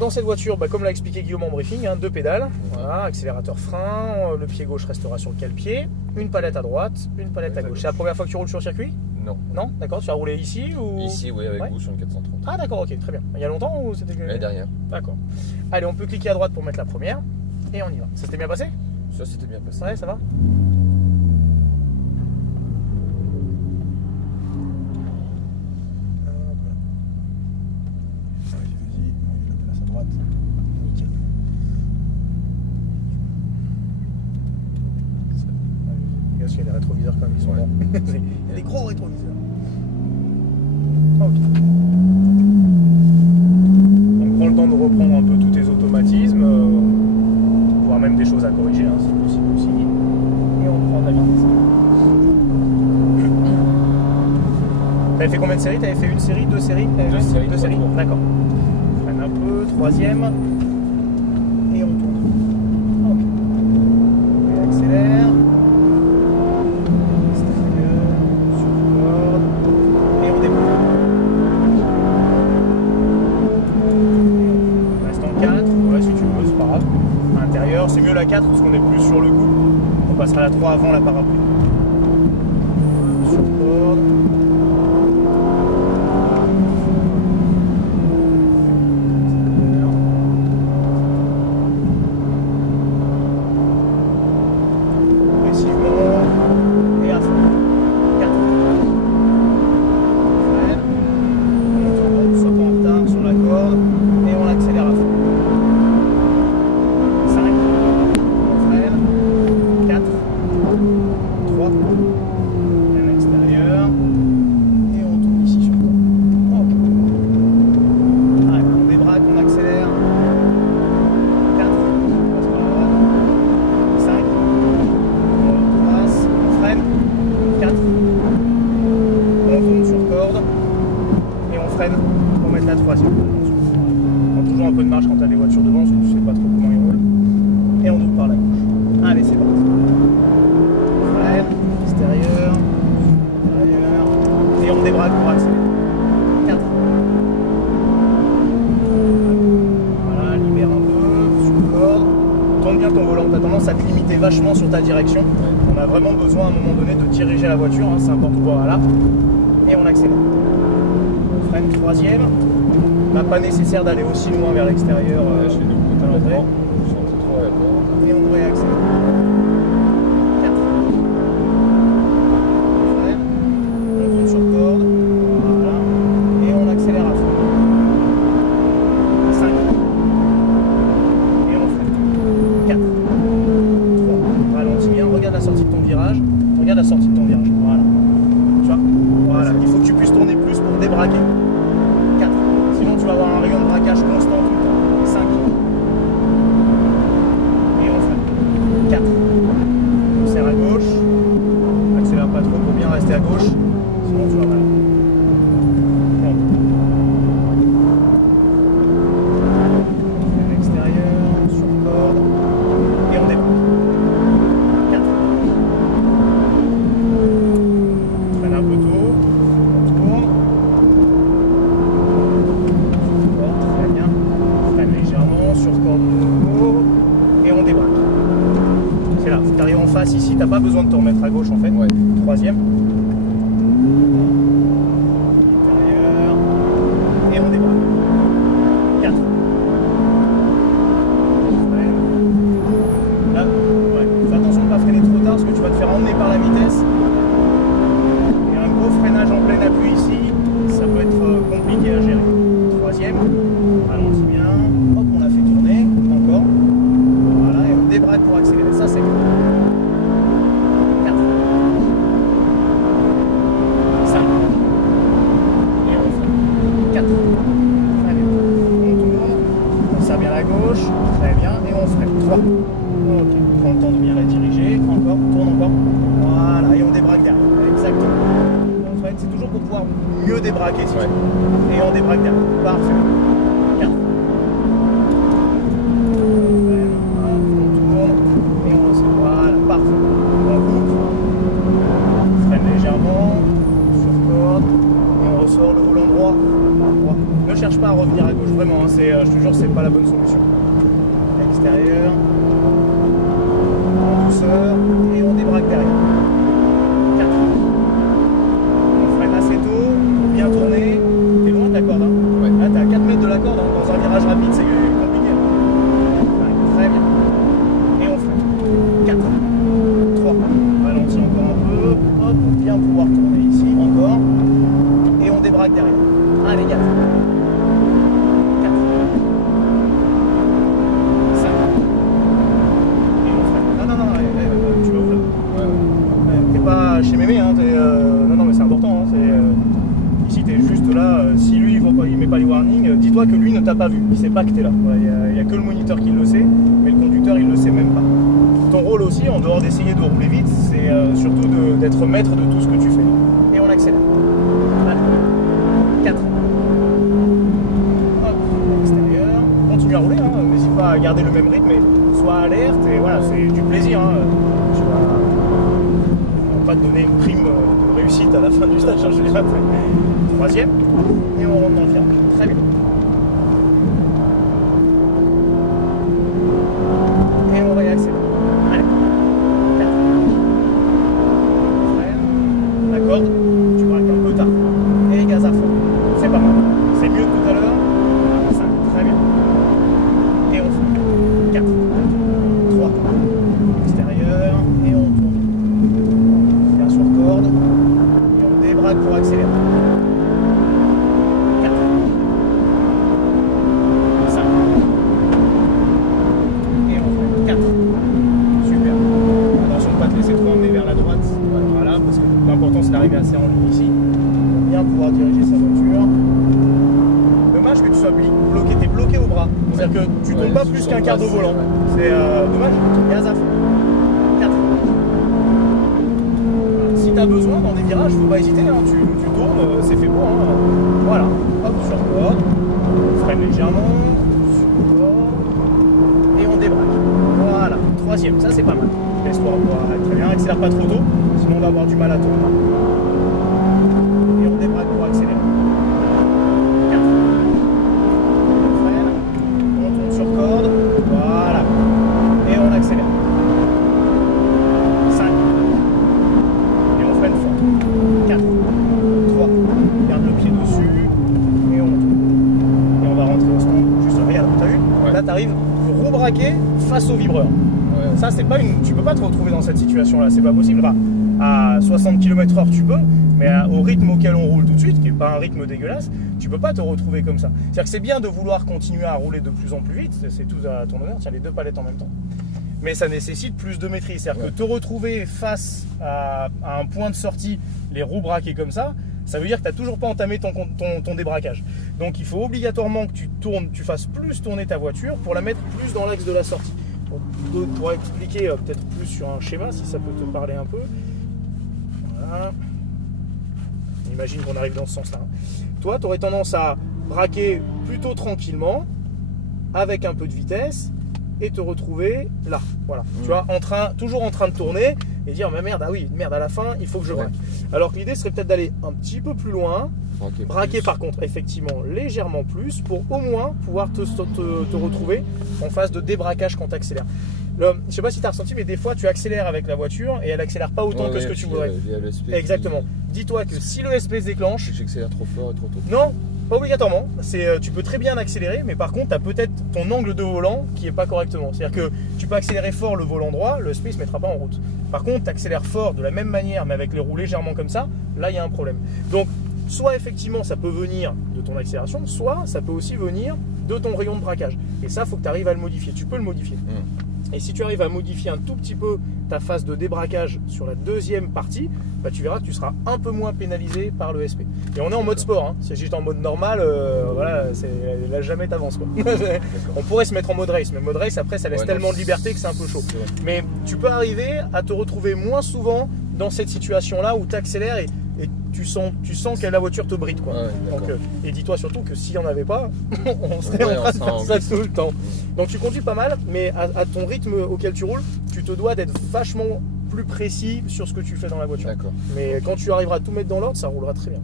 Dans cette voiture, comme l'a expliqué Guillaume en briefing, deux pédales, voilà, accélérateur frein, le pied gauche restera sur le cale-pied, une palette à droite, une palette à gauche. C'est la première fois que tu roules sur le circuit? Non. Non, d'accord, tu as roulé ici ou... Ici, oui, avec vous sur une 430. Ah d'accord, ok, très bien. Il y a longtemps ou c'était que... L'année dernière. D'accord. Allez, on peut cliquer à droite pour mettre la première, et on y va. Ça s'était bien passé? Ça s'était bien passé. Ouais, ça va? Parce qu'il y a des rétroviseurs comme ils sont bons. Il y a des gros rétroviseurs. Ok. Donc prends le temps de reprendre un peu tous tes automatismes, voire même des choses à corriger, hein, si possible aussi. Et on prend ta vitesse. T'avais fait combien de séries? T'avais fait une série, deux séries? Deux séries. D'accord. Freine un peu, troisième. Et on tourne. Ok. Et accélère. C'est mieux la 4 parce qu'on est plus sur le coup. On passera la 3 avant la parapluie. Sur corde. Progressivement. Et à fond. 4. Freine. On soit pas en retard sur la corde. Et on accélère à fond. 5. À l'extérieur et on tourne ici sur le temps. Allez, on débraque, on accélère. 4, on passe par la droite. 5, on passe, on freine. 4, on tourne sur corde et on freine pour mettre la troisième. On prend toujours un peu de marge quand tu as des voitures devant, parce que tu sais pas trop comment ils roulent. Et on ouvre par la gauche. Allez, c'est parti. Extérieur, intérieur, et on débraque pour accélérer. 4. Voilà, libère un peu, sur corde. Tourne bien ton volant, tu as tendance à te limiter vachement sur ta direction. On a vraiment besoin à un moment donné de diriger la voiture, hein, c'est important. Voilà, et on accélère. On freine, troisième. On n'a pas nécessaire d'aller aussi loin vers l'extérieur. Chez nous, à l'entrée. Et on devrait accélérer. Regarde la sortie de ton virage, voilà. Tu vois, voilà. Il faut que tu puisses tourner plus pour débraquer. 4. Sinon tu vas avoir un rayon de braquage constant tout le temps. 5. Et on fait 4. On serre à gauche. Accélère pas trop pour bien rester à gauche. Sinon tu vas voilà. À l'extérieur, sur corde. Et on débraque. C'est là, faut que tu arrives en face ici, t'as pas besoin de te remettre à gauche en fait. Ouais. Troisième. Intérieur. Et on débraque. 4. Là, ouais. Fais attention de ne pas freiner trop tard parce que tu vas te faire emmener par la vitesse. Et un gros freinage en plein appui ici, ça peut être compliqué à gérer. Troisième. Allons-y bien. Hop, on l'a fait tourner. Encore. Voilà, et on débraque pour accélérer. Ça, c'est cool. 4. 5. Et on fait 4. Allez, on tourne. On serre bien la gauche. Très bien. Et on freine. 3. Ok. Prends le temps de bien la diriger. Encore. Tourne encore. Voilà. Et on débraque derrière. Exactement. On freine. C'est toujours pour pouvoir mieux débraquer. Si et on débraque derrière. Parfait. 4. Ne cherche pas à revenir à gauche, vraiment, hein, je te jure, c'est pas la bonne solution. Extérieur, en douceur, et on débraque derrière. 4. On freine assez tôt, pour bien tourner. T'es loin de la corde, hein? Ouais. Là, t'es à 4 mètres de la corde, hein. Dans un virage rapide, c'est compliqué. Ouais, très bien. Et on freine. 4. 3. Ralentis encore un peu. Hop, pour bien pouvoir tourner ici, encore. Et on débraque derrière. Allez, 4. 4. 5. Et on freine. Non, tu vas où là? T'es pas chez Mémé, hein, non, mais c'est important. Hein, ici, t'es juste là. Si lui, il met pas les warnings, dis-toi que lui ne t'a pas vu. Il sait pas que t'es là. Il n'y a que le moniteur qui le sait, mais le conducteur, il le sait même pas. Ton rôle aussi, en dehors d'essayer de rouler vite, c'est surtout d'être maître de tout ce que tu fais. Et on accélère. Allez. 4. Hop, extérieur. Continue à rouler, hein. N'hésite pas à garder le même rythme, mais sois alerte et voilà, c'est du plaisir. Hein. Tu vas pas te donner une prime de réussite à la fin du stage, je dirais. 3e, et on rentre dans le virage. Très bien. Et on réaccélère. Allez. 4. Freine. La corde, tu braques un peu tard. Et gaz à fond. C'est pas mal. C'est mieux que tout à l'heure. 5. Très bien. Et on freine. 4. 3. Extérieur. Et on tourne. Bien sur corde. Et on débraque pour accélérer. 4. 5. Et on freine. 4. Super. Attention de ne pas te laisser trop emmener vers la droite. Voilà, parce que l'important c'est d'arriver assez en ligne ici. Pour bien pouvoir diriger sa voiture. Dommage que tu sois bloqué, t'es bloqué au bras. C'est-à-dire que tu tombes pas plus qu'un quart de volant. C'est dommage. Gaz à fond. 4. Si tu as besoin dans des virages, faut pas hésiter, hein. Tu tournes, c'est fait pour. Hein. Voilà. Hop, sur corde. On freine légèrement. Sur corde. Et on débraque. Voilà. 3e, ça c'est pas mal. Laisse-toi voir. Très bien, accélère pas trop tôt, sinon on va avoir du mal à tourner. Et on débraque pour accélérer. 4. On freine. On tourne sur corde. Voilà. Et on accélère. 5. Et on freine fort. 4. 3. Garde le pied dessus. Et on tourne. Et on va rentrer au stand. Juste, regarde, t'as vu? Ouais. Là, t'arrives roue braquée face au vibreur. Ça, c'est pas tu peux pas te retrouver dans cette situation-là, c'est pas possible. Enfin, à 60 km/h, tu peux, mais au rythme auquel on roule tout de suite, qui est pas un rythme dégueulasse, tu peux pas te retrouver comme ça. C'est-à-dire que c'est bien de vouloir continuer à rouler de plus en plus vite, c'est tout à ton honneur, tiens les 2 palettes en même temps. Mais ça nécessite plus de maîtrise. C'est-à-dire que te retrouver face à un point de sortie, les roues braquées comme ça veut dire que tu n'as toujours pas entamé ton débraquage. Donc il faut obligatoirement que tu fasses plus tourner ta voiture pour la mettre plus dans l'axe de la sortie. Pour expliquer peut-être plus sur un schéma, si ça peut te parler un peu. Voilà. Imagine qu'on arrive dans ce sens-là. Toi, tu aurais tendance à braquer plutôt tranquillement, avec un peu de vitesse, et te retrouver là. Voilà. Tu vois, toujours en train de tourner et dire mais merde, ah oui, merde, à la fin, il faut que je braque. Alors que l'idée serait peut-être d'aller un petit peu plus loin, braquer par contre effectivement légèrement plus pour au moins pouvoir te retrouver en phase de débraquage quand tu accélères. Je ne sais pas si tu as ressenti, mais des fois tu accélères avec la voiture et elle accélère pas autant que ce que tu voudrais. Exactement. Dis-toi que si le SP se déclenche, j'accélère trop fort et trop tôt. Non, pas obligatoirement. Tu peux très bien accélérer, mais par contre, tu as peut-être ton angle de volant qui n'est pas correctement. C'est-à-dire que tu peux accélérer fort le volant droit, le SP ne se mettra pas en route. Par contre, tu accélères fort de la même manière, mais avec les roues légèrement comme ça, là, il y a un problème. Donc, soit effectivement, ça peut venir de ton accélération, soit ça peut aussi venir de ton rayon de braquage. Et ça, il faut que tu arrives à le modifier. Tu peux le modifier. Et si tu arrives à modifier un tout petit peu ta phase de débraquage sur la 2e partie, bah tu verras que tu seras un peu moins pénalisé par le SP. Et on est en mode sport, hein. Si j'étais en mode normal, voilà, là jamais t'avances. On pourrait se mettre en mode race, mais mode race après ça laisse tellement de liberté que c'est un peu chaud. Mais tu peux arriver à te retrouver moins souvent dans cette situation-là où tu accélères et tu sens que la voiture te bride, quoi. Donc, et dis-toi surtout que s'il n'y en avait pas, on serait en train de faire ça tout le temps. Donc tu conduis pas mal, mais à ton rythme auquel tu roules, tu te dois d'être vachement plus précis sur ce que tu fais dans la voiture. Mais quand tu arriveras à tout mettre dans l'ordre, ça roulera très bien.